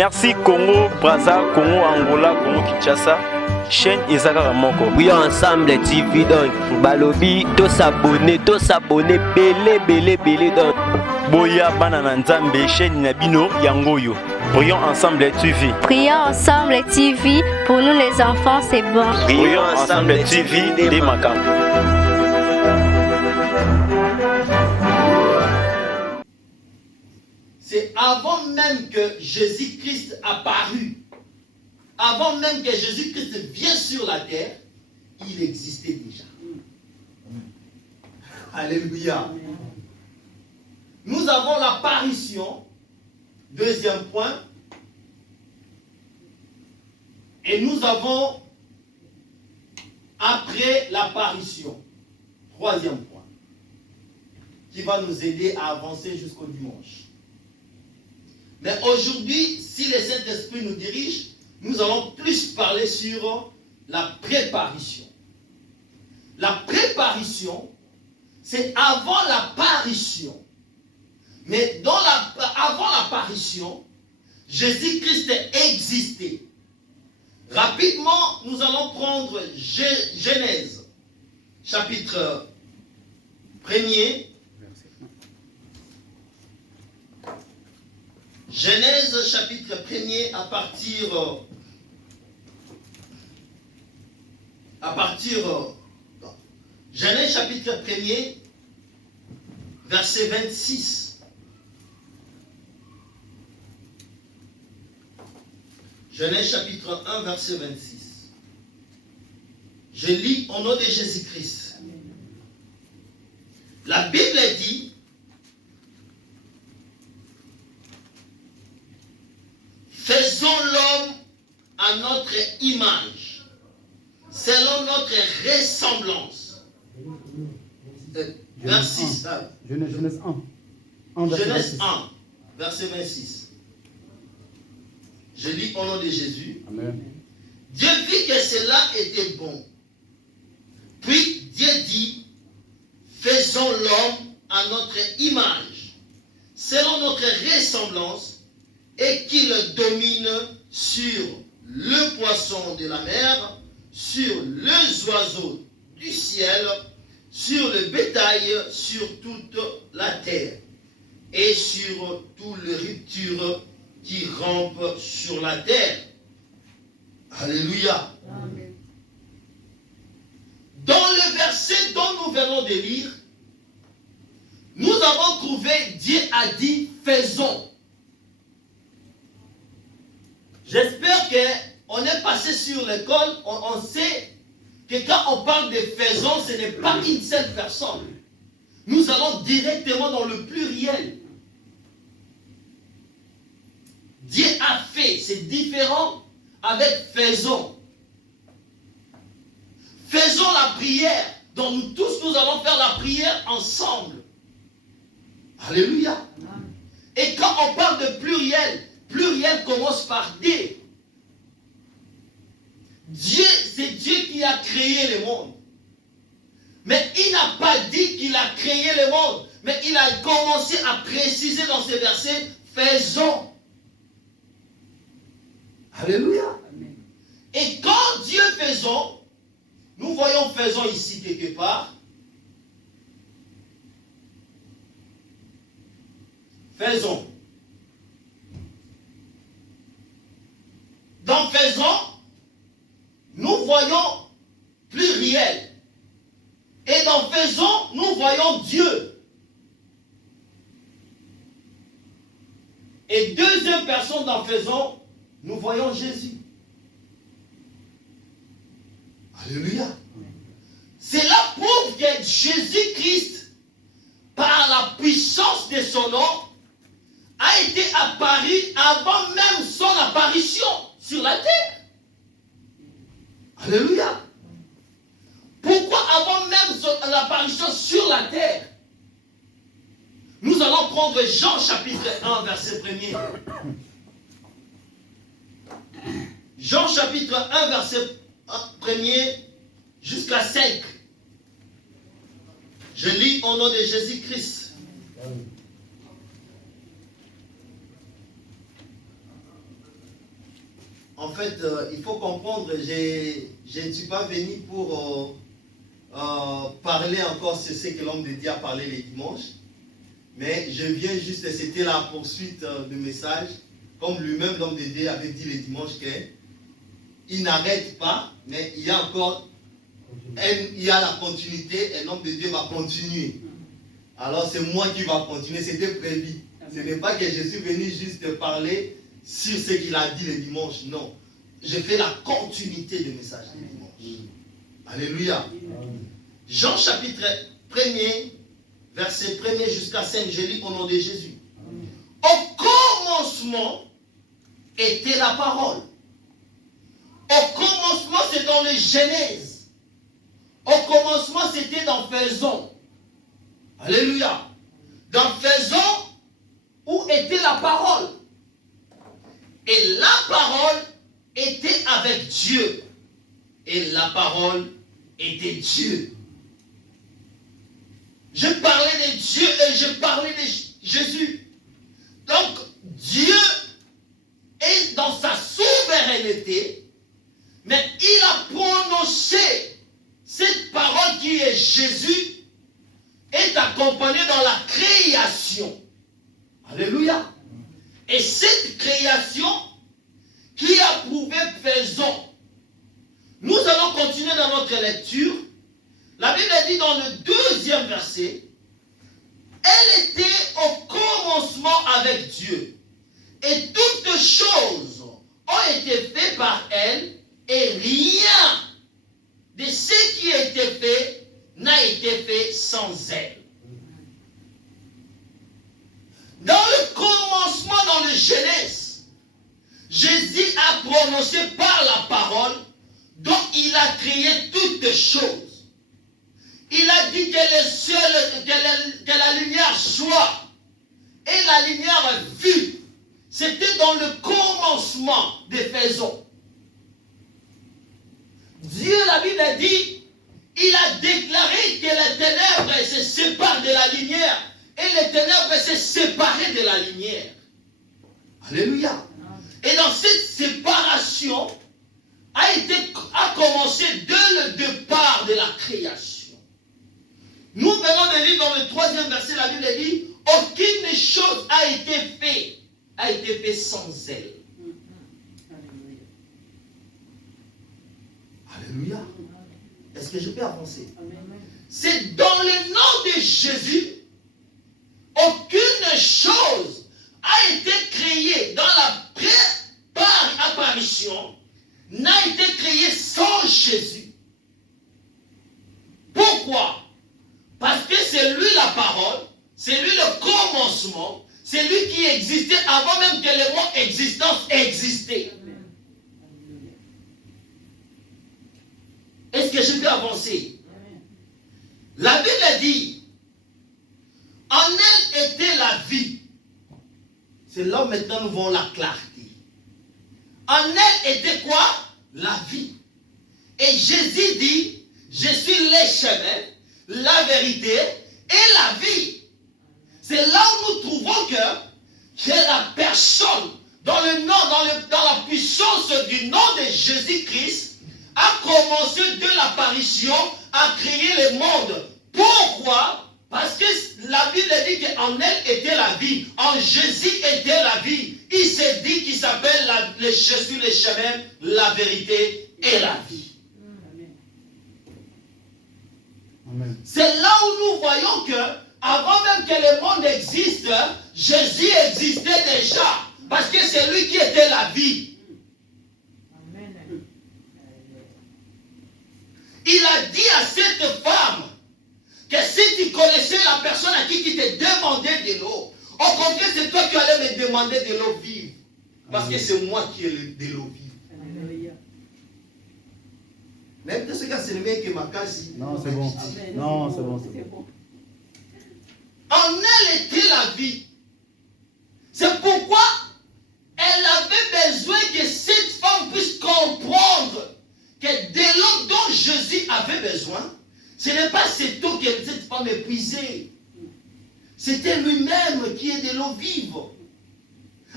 Merci Congo, Brazza, Congo, Angola, Congo, Kinshasa. Chaîne Isaka Ramoko. Oui, ensemble TV donc. Balobi, tous abonnés, belé donc. Boya Banana Nzambe, chaîne Nabino, Yangoyo. Prions ensemble TV. Prions ensemble TV. Pour nous les enfants, c'est bon. Prions ensemble TV des Makam. C'est avant même que Jésus-Christ apparut. Avant même que Jésus-Christ vienne sur la terre, il existait déjà. Alléluia. Nous avons l'apparition, deuxième point, et nous avons après l'apparition, troisième point, qui va nous aider à avancer jusqu'au dimanche. Mais aujourd'hui, si le Saint-Esprit nous dirige, nous allons plus parler sur la préparation. La préparation, c'est avant l'apparition. Mais avant l'apparition, Jésus-Christ existait. Rapidement, nous allons prendre Genèse, chapitre 1er. Genèse, chapitre 1er, à partir Genèse, chapitre 1er, verset 26. Genèse, chapitre 1, verset 26. Je lis au nom de Jésus-Christ. La Bible dit: faisons l'homme à notre image, selon notre ressemblance. Verset 6. Genèse 1. Genèse 1, verset 26. Je lis au nom de Jésus. Amen. Dieu vit que cela était bon. Puis Dieu dit: faisons l'homme à notre image, selon notre ressemblance, et qu'il domine sur le poisson de la mer, sur les oiseaux du ciel, sur le bétail, sur toute la terre, et sur toutes les ruptures qui rampent sur la terre. Alléluia. Amen. Dans le verset dont nous venons de lire, nous avons trouvé Dieu a dit faisons. J'espère qu'on est passé sur l'école, on sait que quand on parle de faisons, ce n'est pas une seule personne. Nous allons directement dans le pluriel. Dieu a fait, c'est différent avec faisons. Faisons la prière. Donc nous tous, nous allons faire la prière ensemble. Alléluia. Et quand on parle de pluriel, pluriel commence par D. Dieu, c'est Dieu qui a créé le monde. Mais il n'a pas dit qu'il a créé le monde. Mais il a commencé à préciser dans ce verset, faisons. Alléluia. Amen. Et quand Dieu faisons, nous voyons faisons ici quelque part. Faisons. Dans faisons, nous voyons pluriel. Et dans faisons, nous voyons Dieu. Et deuxième personne dans faisons, nous voyons Jésus. Alléluia. Cela prouve que Jésus-Christ, par la puissance de son nom, a été apparu avant même son apparition sur la terre. Alléluia. Pourquoi avant même l'apparition sur la terre? Nous allons prendre Jean chapitre 1, verset 1er. Jean chapitre 1, verset 1er jusqu'à 5. Je lis au nom de Jésus-Christ. En fait, il faut comprendre, je ne suis pas venu pour parler encore sur ce que l'homme de Dieu a parlé les dimanches. Mais je viens juste, c'était la poursuite du message. Comme lui-même, l'homme de Dieu avait dit les dimanches qu'il n'arrête pas, mais il y a encore il y a la continuité et l'homme de Dieu va continuer. Alors c'est moi qui va continuer, c'était prévu. Ce n'est pas que je suis venu juste parler sur ce qu'il a dit le dimanche, non. Je fais la continuité du message du dimanche. Alléluia. Jean chapitre 1er, verset 1er jusqu'à 5, je lis au nom de Jésus. Au commencement était la parole. Au commencement, c'est dans le Genèse. Au commencement, c'était dans Faison. Alléluia. Dans Faison, où était la parole. Et la parole était avec Dieu. Et la parole était Dieu. Je parlais de Dieu et je parlais de Jésus. Donc, Dieu est dans sa souveraineté, mais il a prononcé cette parole qui est Jésus, est accompagnée dans la création. Alléluia. Et cette création qui a prouvé Faison. Nous allons continuer dans notre lecture. La Bible dit dans le 2e verset, elle était au commencement avec Dieu. Et toutes choses ont été faites par elle, et rien de ce qui a été fait n'a été fait sans elle. Dans le commencement, dans le Genèse, Jésus a prononcé par la parole, dont il a créé toutes choses. Il a dit que le ciel, que la lumière soit, et la lumière fut. C'était dans le commencement des faisons. Dieu, la Bible a dit, il a déclaré que les ténèbres se séparent de la lumière, et les ténèbres se séparent de la lumière. Alléluia. Et dans cette séparation, a commencé dès le départ de la création. Nous venons de lire dans le 3e verset, la Bible dit, aucune chose a été faite sans elle. Alléluia. Est-ce que je peux avancer? C'est dans le nom de Jésus, aucune chose a été créée dans la apparition, n'a été créée sans Jésus. Pourquoi? Parce que c'est lui la parole, c'est lui le commencement, c'est lui qui existait avant même que le mot existence existait. Est-ce que je peux avancer? La Bible dit, en elle était la vie. C'est là maintenant nous voyons la clarté. En elle était quoi? La vie. Et Jésus dit, je suis le chemin, la vérité et la vie. C'est là où nous trouvons que la personne, dans le nom, dans la puissance du nom de Jésus-Christ, a commencé de l'apparition à créer le monde. Pourquoi? Parce que la Bible dit qu'en elle était la vie. En Jésus était la vie. Il s'est dit qu'il s'appelle je suis le chemin, la vérité et la vie. Amen. C'est là où nous voyons que, avant même que le monde existe, Jésus existait déjà. Parce que c'est lui qui était la vie. Il a dit à cette femme que si tu connaissais la personne à qui tu te demandais de l'eau, au contraire, c'est toi qui allais me demander de l'eau vive. Parce que c'est moi qui ai de l'eau vive. Même de ce cas, c'est le mec qui m'a cassé. Non, c'est bon. Non, c'est bon, c'est bon. En elle était la vie. C'est pourquoi elle avait besoin que cette femme puisse comprendre que de l'eau dont Jésus avait besoin, ce n'est pas cette eau que cette femme épuisait. C'était lui-même qui est de l'eau vive.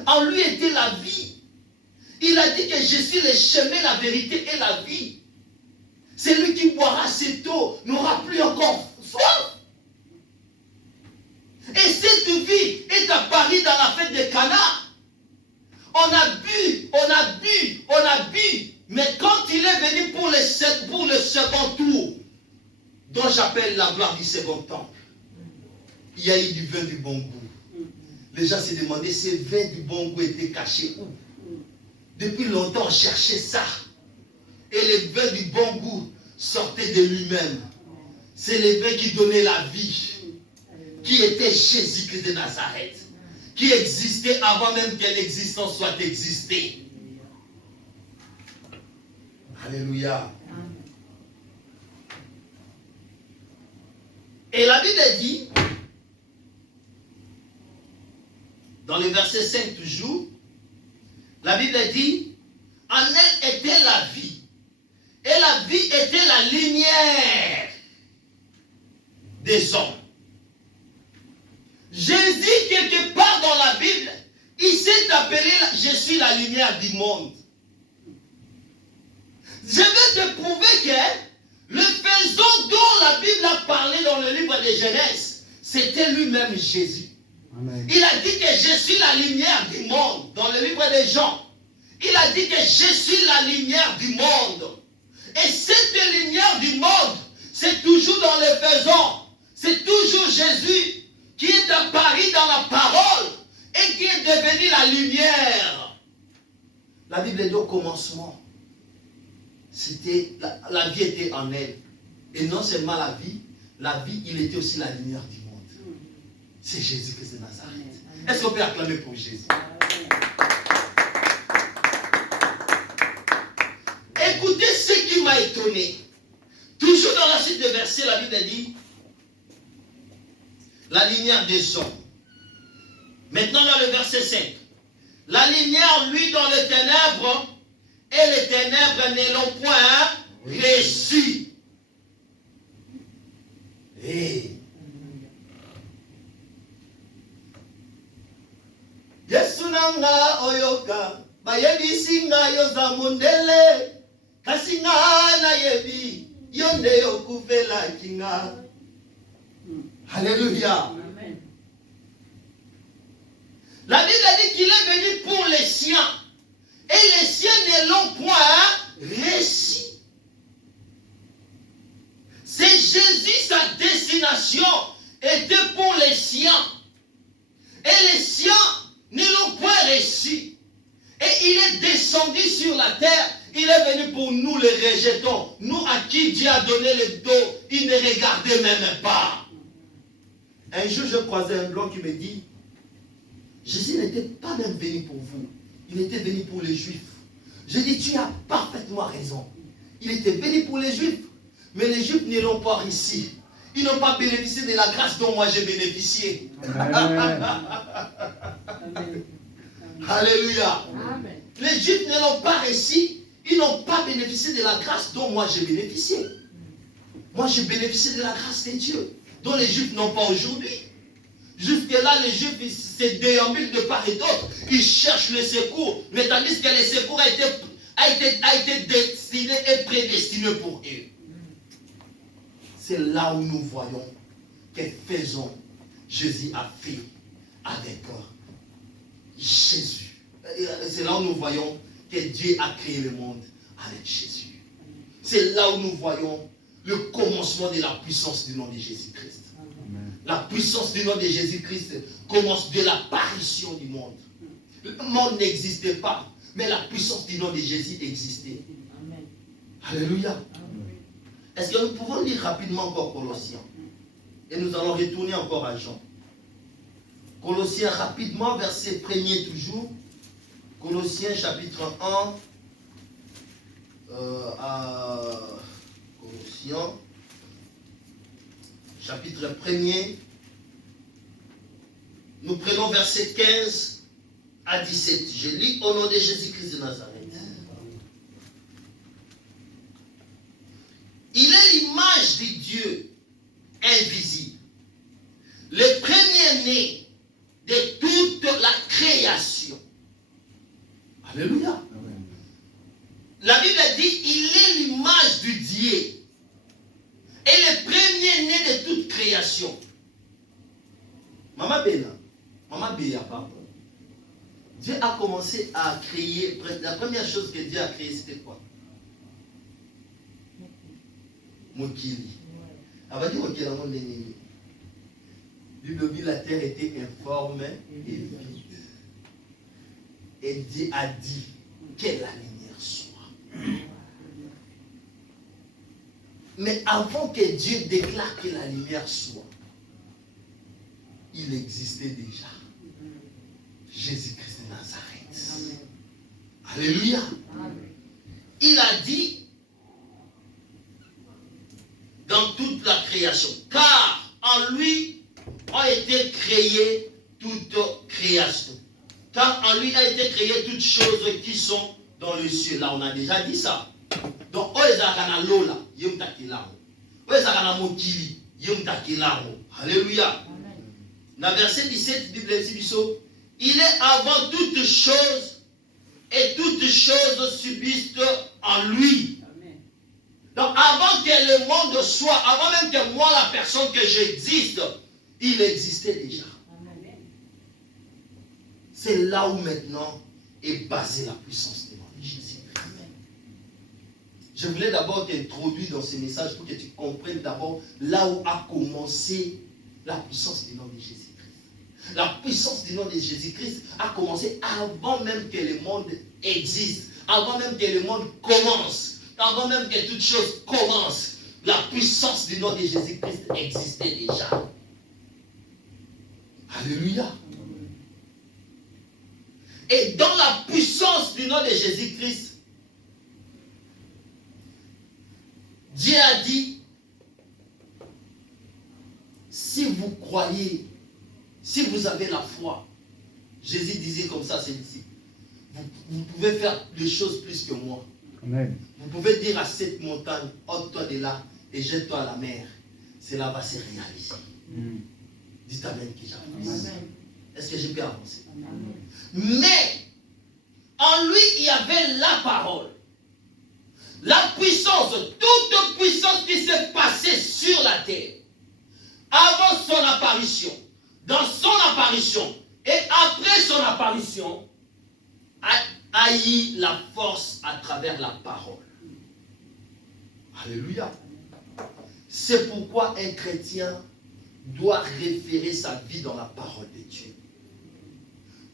En lui était la vie. Il a dit que je suis le chemin, la vérité et la vie. Celui qui boira cette eau n'aura plus encore soif. Et cette vie est apparue dans la fête de Cana. On a bu, on a bu, on a bu. Mais quand il est venu pour le second tour, dont j'appelle la gloire du second temple, il y a eu du vin du bon goût. Les gens se demandaient, ce vin du bon goût était caché où? Depuis longtemps, on cherchait ça. Et le vin du bon goût sortait de lui-même. C'est le vin qui donnait la vie, qui était Jésus-Christ de Nazareth, qui existait avant même que l'existence soit existée. Alléluia. Et la Bible dit, dans le verset 5 toujours, la Bible dit, en elle était la vie. Et la vie était la lumière des hommes. Jésus, quelque part dans la Bible, il s'est appelé, je suis la lumière du monde. Je vais te prouver que le faisant dont la Bible a parlé dans le livre de Genèse, c'était lui-même Jésus. Amen. Il a dit que je suis la lumière du monde dans le livre de Jean. Il a dit que je suis la lumière du monde. Et cette lumière du monde, c'est toujours dans le faisant. C'est toujours Jésus qui est apparu dans la parole et qui est devenu la lumière. La Bible dit au commencement, c'était la vie était en elle. Et non seulement la vie, il était aussi la lumière du monde. C'est Jésus-Christ de Nazareth. Est-ce qu'on peut acclamer pour Jésus? Écoutez ce qui m'a étonné. Toujours dans la suite des versets, la Bible dit la lumière des hommes. Maintenant dans le verset 5. La lumière, lui, dans les ténèbres, et les ténèbres ne l'ont point reçu. Hey. Yesu nanga oyoka bayebisi nga yoza mondele kasi nga nayebi yo nde yokuvelaki nga. Alléluia. Amen. La Bible dit qu'il est venu pour les siens et les siens ne l'ont point reçu. C'est Jésus, sa destination était pour les siens et les siens ne l'ont point reçu. Et il est descendu sur la terre. Il est venu pour nous, les rejetons. Nous à qui Dieu a donné le dos, il ne regardait même pas. Un jour, je croisais un blanc qui me dit, Jésus n'était pas même venu pour vous. Il était venu pour les Juifs. Je dis, tu as parfaitement raison. Il était venu pour les Juifs. Mais les Juifs ne l'ont pas réussi. Ils n'ont pas bénéficié de la grâce dont moi j'ai bénéficié. Alléluia. Amen. Les Juifs ne l'ont pas réussi. Ils n'ont pas bénéficié de la grâce dont moi j'ai bénéficié. Moi j'ai bénéficié de la grâce de Dieu, dont les Juifs n'ont pas aujourd'hui. Jusque-là, les Juifs ils se déambulent de part et d'autre. Ils cherchent le secours. Mais tandis que le secours a été destiné et prédestiné pour eux. C'est là où nous voyons que faisons Jésus a fait avec Jésus. C'est là où nous voyons que Dieu a créé le monde avec Jésus. C'est là où nous voyons le commencement de la puissance du nom de Jésus-Christ. La puissance du nom de Jésus-Christ commence de l'apparition du monde. Le monde n'existait pas, mais la puissance du nom de Jésus existait. Amen. Alléluia. Est-ce que nous pouvons lire rapidement encore Colossiens? Et nous allons retourner encore à Jean. Colossiens rapidement, verset 1er toujours. Colossiens chapitre 1 à Colossiens chapitre 1er. Nous prenons verset 15 à 17. Je lis au nom de Jésus-Christ de Nazareth. Il est l'image de Dieu invisible, le premier-né de toute la création. Alléluia. la Bible dit, il est l'image du Dieu et le premier-né de toute création. Maman Béla, pardon. Dieu a commencé à créer, la première chose que Dieu a créée, c'était quoi? Mokili. Elle va dire Mokili, Bible dit la terre était informe et vide. Et Dieu a dit que la lumière soit. Mais avant que Dieu déclare que la lumière soit, il existait déjà. Jésus-Christ de Nazareth. Amen. Alléluia. Amen. Il a dit dans toute la création, car en lui a été créée toute création. Car en lui a été créée toutes choses qui sont dans le ciel. Là, on a déjà dit ça. Donc, Lola, alléluia. Dans verset 17, Bible dit, il est avant toutes choses et toutes choses subsistent en lui. Amen. Donc, avant que le monde soit, avant même que moi, la personne que j'existe, il existait déjà. Amen. C'est là où maintenant est basée la puissance du nom de Jésus. Je voulais d'abord t'introduire dans ce message pour que tu comprennes d'abord là où a commencé la puissance du nom de Jésus. La puissance du nom de Jésus-Christ a commencé avant même que le monde existe, avant même que le monde commence, avant même que toute chose commence. La puissance du nom de Jésus-Christ existait déjà. Alléluia. Et dans la puissance du nom de Jésus-Christ, Dieu a dit, si vous croyez, si vous avez la foi, Jésus disait comme ça à ses disciples, vous pouvez faire des choses plus que moi. Amen. Vous pouvez dire à cette montagne, ôte-toi de là et jette-toi à la mer. Cela va se réaliser. Dites Amen que j'avance. Est-ce que je peux avancer? Amen. Mais, en lui, il y avait la parole. La puissance, toute puissance qui s'est passée sur la terre, avant son apparition, dans son apparition et après son apparition, a eu la force à travers la parole. Alléluia. C'est pourquoi un chrétien doit référer sa vie dans la parole de Dieu.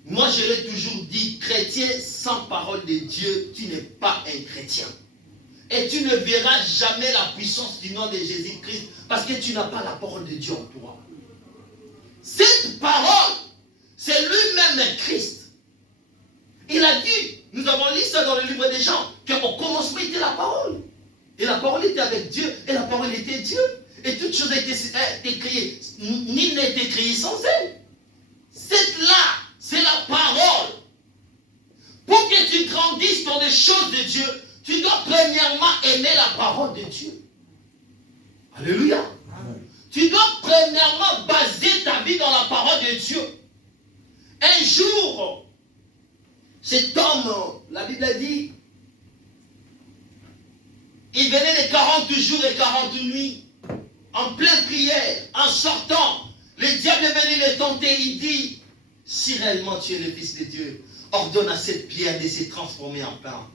Moi, je l'ai toujours dit, chrétien sans parole de Dieu, tu n'es pas un chrétien. Et tu ne verras jamais la puissance du nom de Jésus-Christ parce que tu n'as pas la parole de Dieu en toi. Cette parole, c'est lui-même Christ. Il a dit, nous avons lu ça dans le livre des Jean, qu'au commencement était la parole. Et la parole était avec Dieu, et la parole était Dieu. Et toute chose a été créée. Nul n'a été créé sans elle. Cette-là, c'est la parole. Pour que tu grandisses dans les choses de Dieu, tu dois premièrement aimer la parole de Dieu. Alléluia. Amen. Tu dois premièrement baser ta vie dans la parole de Dieu. Un jour, cet homme, la Bible dit, il venait de 40 jours et 40 nuits, en pleine prière, en sortant, le diable est venu le tenter, il dit, si réellement tu es le Fils de Dieu, ordonne à cette pierre de se transformer en pain.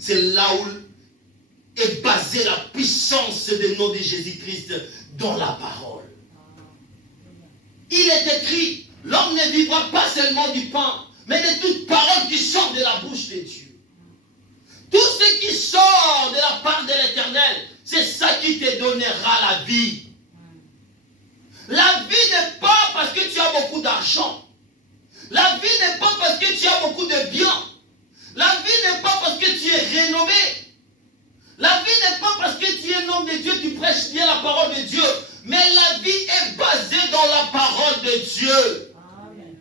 C'est là où est basée la puissance du nom de Jésus-Christ dans la parole. Il est écrit, l'homme ne vivra pas seulement du pain, mais de toute parole qui sort de la bouche de Dieu. Tout ce qui sort de la part de l'Éternel, c'est ça qui te donnera la vie. La vie n'est pas parce que tu as beaucoup d'argent. La vie n'est pas parce que tu as beaucoup de biens. La vie n'est pas parce que tu es renommé. La vie n'est pas parce que tu es un homme de Dieu, tu prêches bien la parole de Dieu. Mais la vie est basée dans la parole de Dieu. Amen.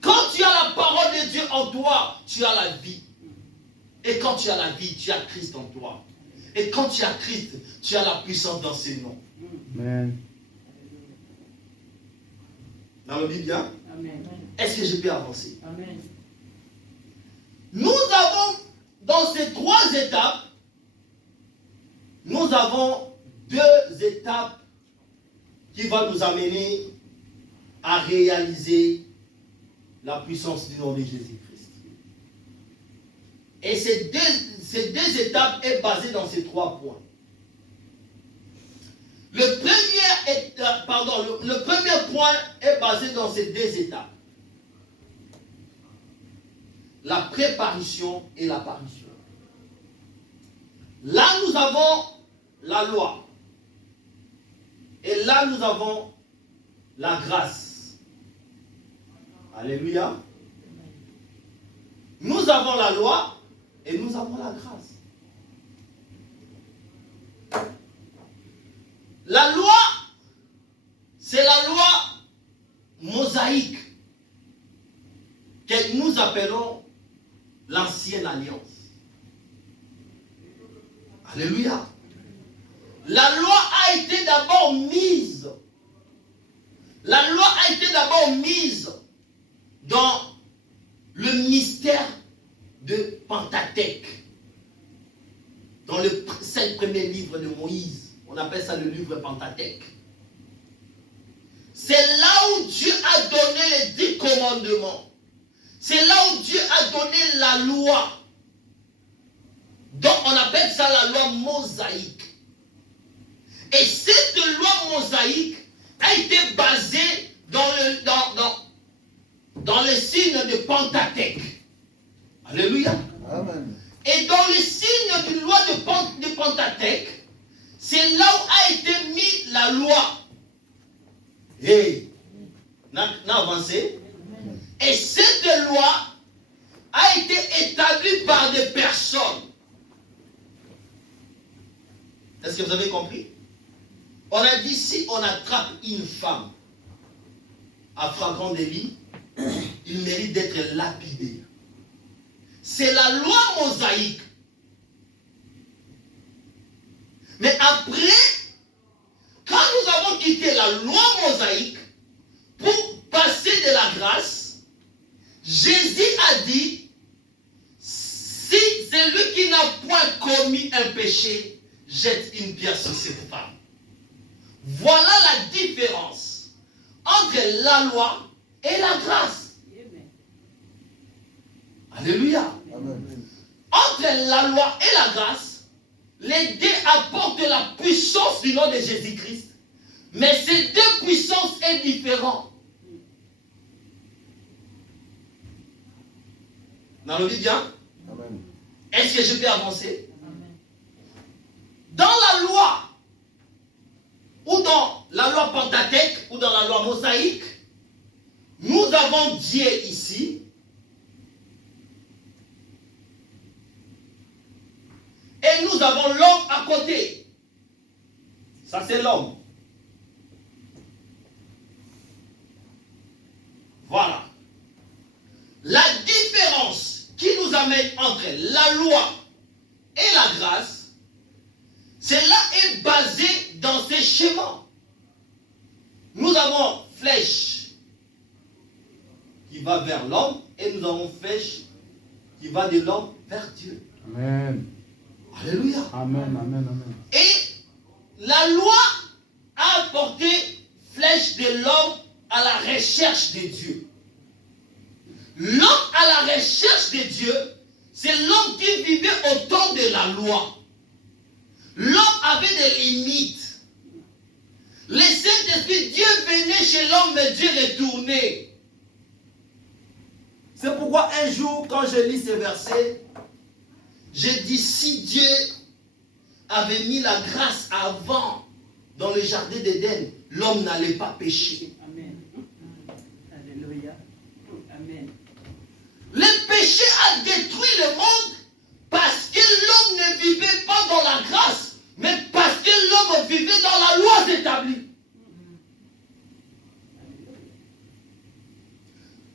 Quand tu as la parole de Dieu en toi, tu as la vie. Et quand tu as la vie, tu as Christ en toi. Et quand tu as Christ, tu as la puissance dans ses noms. Amen. Dans le Bible, bien? Amen. Est-ce que je peux avancer? Amen. Nous avons, dans dans ces 3 étapes, nous avons 2 étapes qui vont nous amener à réaliser la puissance du nom de Jésus-Christ. Et ces deux étapes sont basées dans ces 3 points. Le premier point est basé dans ces 2 étapes. La préparation et l'apparition. Là, nous avons la loi. Et là, nous avons la grâce. Alléluia. Nous avons la loi et nous avons la grâce. La loi, c'est la loi mosaïque que nous appelons l'ancienne alliance. Alléluia. La loi a été d'abord mise. La loi a été d'abord mise dans le mystère de Pentateuque. Dans le 5 premiers livres de Moïse. On appelle ça le livre Pentateuque. C'est là où Dieu a donné les 10 commandements. C'est là où Dieu a donné la loi. Donc on appelle ça la loi mosaïque. Et cette loi mosaïque a été basée dans le signe de Pentateuque. Alléluia. Amen. Et dans le signe de loi de Pentateuque, c'est là où a été mise la loi. Hey, n'a avancé. Et cette loi a été établie par des personnes. Est-ce que vous avez compris? On a dit, si on attrape une femme à flagrant délit, il mérite d'être lapidé. C'est la loi mosaïque. Mais après, quand nous avons quitté la loi mosaïque pour passer de la grâce, Jésus a dit, si celui qui n'a point commis un péché jette une pierre sur cette femme. Voilà la différence entre la loi et la grâce. Alléluia. Amen. Entre la loi et la grâce, les 2 apportent la puissance du nom de Jésus-Christ. Mais ces 2 puissances sont différentes. Vous le dites bien? Amen. Est-ce que je peux avancer? Dans la loi, ou dans la loi Pentateuque, ou dans la loi mosaïque, nous avons Dieu ici. Et nous avons l'homme à côté. Ça, c'est l'homme. Voilà. La différence qui nous amène entre la loi et la grâce, cela est basé dans ces schémas. Nous avons flèche qui va vers l'homme et nous avons flèche qui va de l'homme vers Dieu. Amen. Alléluia. Amen. Amen. Amen. Et la loi a apporté flèche de l'homme à la recherche de Dieu. L'homme à la recherche de Dieu, c'est l'homme qui vivait au temps de la loi. L'homme avait des limites. Le Saint-Esprit, Dieu venait chez l'homme, mais Dieu retournait. C'est pourquoi un jour, quand je lis ces versets, j'ai dit, si Dieu avait mis la grâce avant dans le jardin d'Éden, l'homme n'allait pas pécher. Amen. Alléluia. Amen. Le péché a détruit le monde parce que l'homme ne vivait pas dans la grâce, mais parce que l'homme vivait dans la loi établie.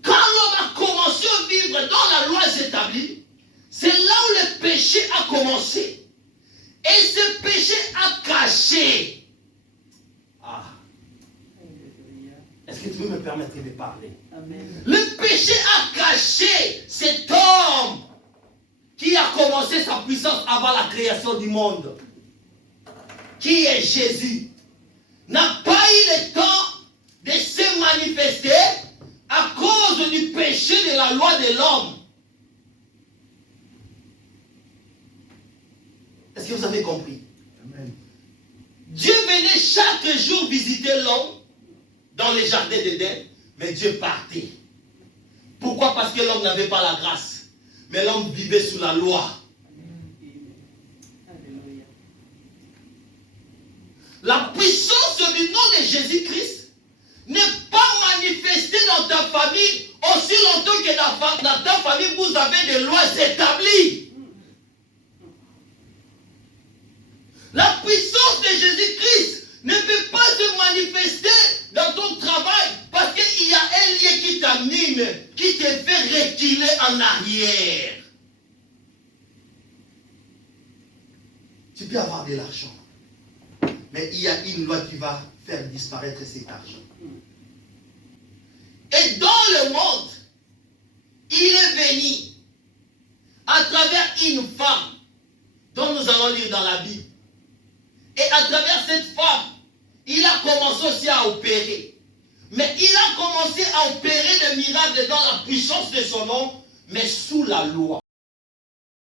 Quand l'homme a commencé à vivre dans la loi établie, c'est là où le péché a commencé. Et ce péché a caché. Ah. Est-ce que tu peux me permettre de parler? Amen. Le péché a caché cet homme qui a commencé sa puissance avant la création du monde, qui est Jésus, n'a pas eu le temps de se manifester à cause du péché de la loi de l'homme. Est-ce que vous avez compris? Amen. Dieu venait chaque jour visiter l'homme dans les jardins d'Éden, mais Dieu partait. Pourquoi? Parce que l'homme n'avait pas la grâce, mais l'homme vivait sous la loi. Alléluia. La puissance du nom de Jésus-Christ n'est pas manifestée dans ta famille aussi longtemps que dans ta famille vous avez des lois établies. La puissance de Jésus-Christ ne peut pas se manifester dans ton travail parce qu'il y a un lien qui t'anime, qui te fait reculer en arrière. Tu peux avoir de l'argent, mais il y a une loi qui va faire disparaître cet argent. Et dans le monde, il est venu à travers une femme dont nous allons lire dans la Bible. Et à travers cette femme, il a commencé aussi à opérer. Mais il a commencé à opérer des miracles dans la puissance de son nom, mais sous la loi.